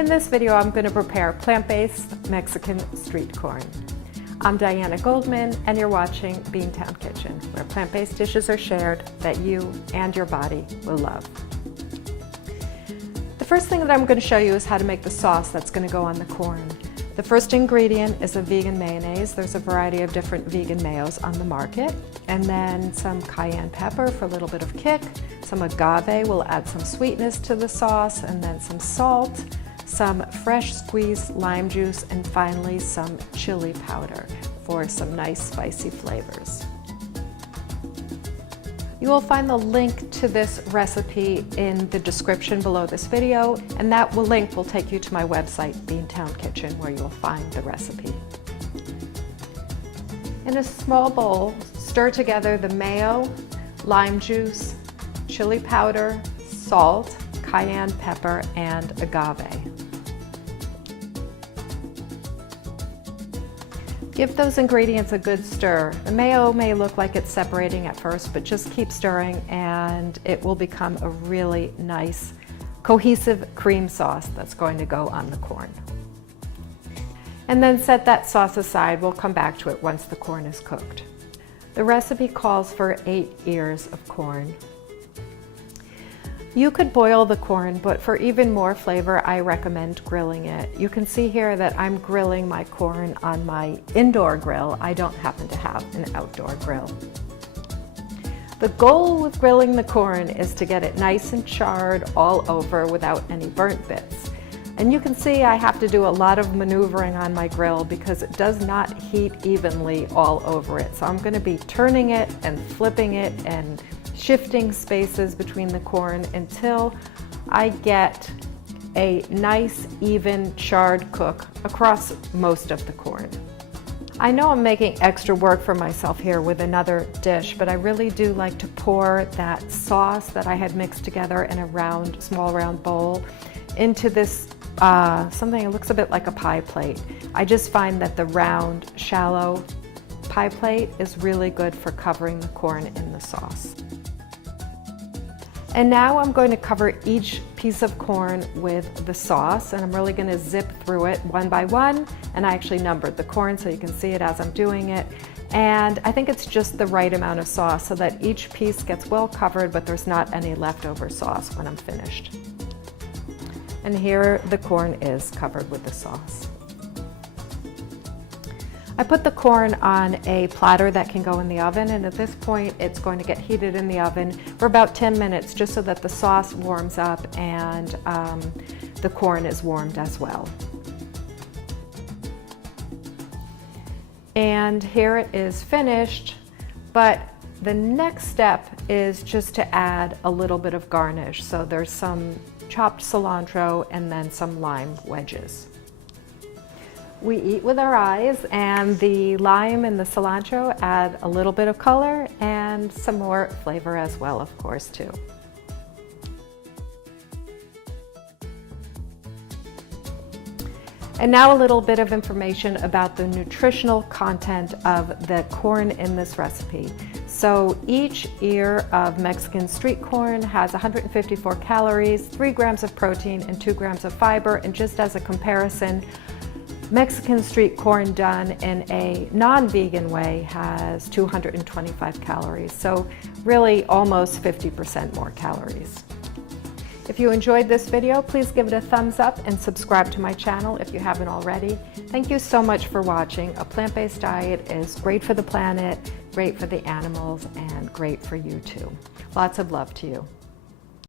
In this video, I'm going to prepare plant-based Mexican street corn. I'm Diana Goldman, and you're watching Beantown Kitchen, where plant-based dishes are shared that you and your body will love. The first thing that I'm going to show you is how to make the sauce that's going to go on the corn. The first ingredient is a vegan mayonnaise. There's a variety of different vegan mayos on the market. And then some cayenne pepper for a little bit of kick. Some agave will add some sweetness to the sauce, and then some salt, some fresh squeezed lime juice, and finally some chili powder for some nice spicy flavors. You will find the link to this recipe in the description below this video, and that link will take you to my website, Beantown Kitchen, where you'll find the recipe. In a small bowl, stir together the mayo, lime juice, chili powder, salt, cayenne pepper, and agave. Give those ingredients a good stir. The mayo may look like it's separating at first, but just keep stirring and it will become a really nice, cohesive cream sauce that's going to go on the corn. And then set that sauce aside. We'll come back to it once the corn is cooked. The recipe calls for 8 ears of corn. You could boil the corn, but for even more flavor, I recommend grilling it. You can see here that I'm grilling my corn on my indoor grill. I don't happen to have an outdoor grill. The goal with grilling the corn is to get it nice and charred all over without any burnt bits. And you can see I have to do a lot of maneuvering on my grill because it does not heat evenly all over it. So I'm going to be turning it and flipping it and shifting spaces between the corn until I get a nice, even, charred cook across most of the corn. I know I'm making extra work for myself here with another dish, but I really do like to pour that sauce that I had mixed together in a small round bowl into this something that looks a bit like a pie plate. I just find that the round, shallow pie plate is really good for covering the corn in the sauce. And now I'm going to cover each piece of corn with the sauce, and I'm really going to zip through it one by one. And I actually numbered the corn so you can see it as I'm doing it. And I think it's just the right amount of sauce so that each piece gets well covered, but there's not any leftover sauce when I'm finished. And here the corn is covered with the sauce. I put the corn on a platter that can go in the oven, and at this point it's going to get heated in the oven for about 10 minutes just so that the sauce warms up and the corn is warmed as well. And here it is finished, but the next step is just to add a little bit of garnish. So there's some chopped cilantro and then some lime wedges. We eat with our eyes, and the lime and the cilantro add a little bit of color and some more flavor as well, of course, too. And now a little bit of information about the nutritional content of the corn in this recipe. So each ear of Mexican street corn has 154 calories, 3 grams of protein, and 2 grams of fiber. And just as a comparison, Mexican street corn done in a non-vegan way has 225 calories, so really almost 50% more calories. If you enjoyed this video, please give it a thumbs up and subscribe to my channel if you haven't already. Thank you so much for watching. A plant-based diet is great for the planet, great for the animals, and great for you too. Lots of love to you.